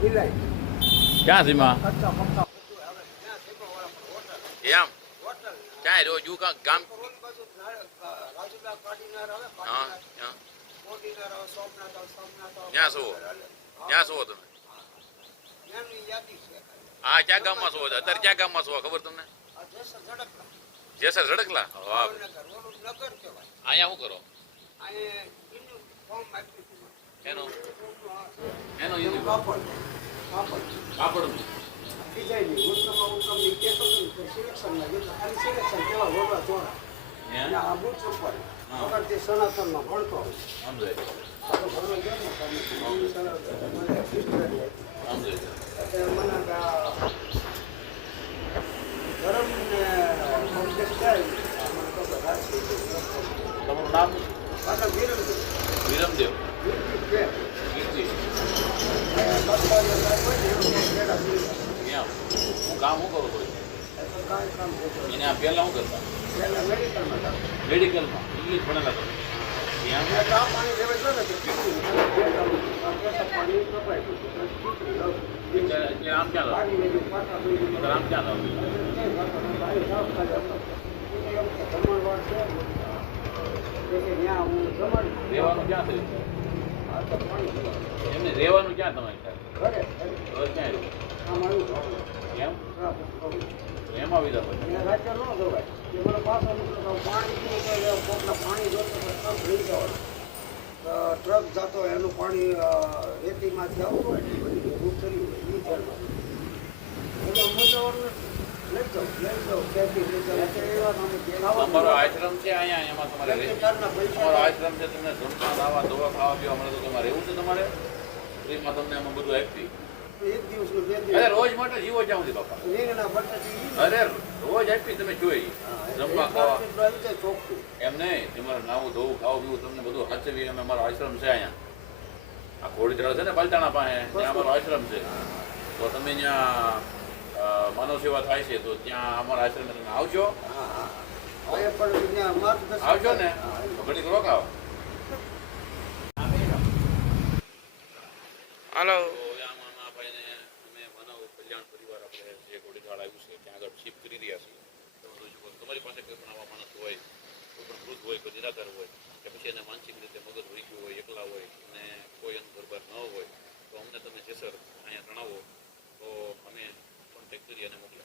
ક્યાં સીમા? એમ? ક્યાં રહ્યો જુ કાં ગામ? હા સોમનાથ ત્યાં શું? ક્યાં છો તમે? એમની યાદી છે હા ક્યાં ગામમાં છો? અત્યારે ક્યાં ગામમાં છો ખબર તમને? આ જેસર ઝડકલા? અહીંયા શું કરો? અહીંયા એનું. એનું કાપડ. કાપડ. કાપડનું ડિઝાઇનની ઉત્તમમાં ઉત્તમની કહેતો હતો ને તો સિલેક્શનમાં જતો ખાલી સિલેક્શન કેવા વગર ચોરા અને આ બુટ ઉપર. વગર તે સનાતનમાં ભણતો ને મને ધર્મ ને સંદેશ થાય. તમારું નામ વીરમદેવ. વિરમદેવ વિરમ છે. કીર્તિ આ બસવાળીઓ કાંઈ હોય ને એનું કાંઈ પેડા પીડા. એમ હું કામ શું કરું. એને આ પહેલા શું કરતા મેડિકલમાં ઇંગ્લિશ ભણેલા હતો. રહેવાનું ક્યાં થયું. રહેવાનું ક્યાં તમારે ઘરે. ક્યાં. એમ. એમાં. એ એટલે જોતો તો ટ્રક. જતો એનું પાણી રેતીમાંથી આવતું હોય ને એ બધી હોય ઈ જળમાં. એટલે નથી. લઈ જાઉં, લઈ જાઉં, ક્યાંથી લઈ જાઉં. એટલે તમારો આશ્રમ છે અહીંયા એમાં તમારે રહે- ખેતીકારના પૈસા તમારો આશ્રમ છે તમને જમવા ખાવા દવા ખાવા પીવા મળે તો તમારે રહેવું છે તમારે. ફ્રીમાં તમને એમાં બધું આપી. એક દિવસનું બે અરે રોજ માટે જીવો જ્યાં સુધી બાપા. રીંગણા બટાટી ઈ ને. અરે રોજ આપી તમે જોઈ. જમવા ખાવા. એમ નહીં તમારે નાવું ધોવું ખાવું પીવું તમને બધું સાચવી અમે અમારો આશ્રમ છે અહીંયા. આ ઘોડીધરા છે ને પાલતાણા પાસે? ત્યાં અમારો આશ્રમ છે. તો તમે ત્યાં માનવ સેવા થાય છે તો ત્યાં અમારા આશ્રમ તમે આવજો. હા, હા. પણ ત્યાં આવજો ને. ઘડીક રોકાવ હાલો. આમાં ભાઈને અમે માનવ કલ્યાણ પરિવાર આપણે જે ઘોડીધાડ આવ્યું છે ત્યાં આગળ શિફ્ટ કરી રહ્યા છીએ. તમે જોઈ શકો છો. તમારી પાસે કોઈ પણ આવા માણસ હોય કોઈ પણ વૃદ્ધ હોય કોઈ નિરાધાર હોય કે પછી એને માનસિક રીતે મગજ વહી ગયું હોય એકલા હોય અને કોઈ ઘરબાર ન હોય તો અમને તમે જેસર અહીંયા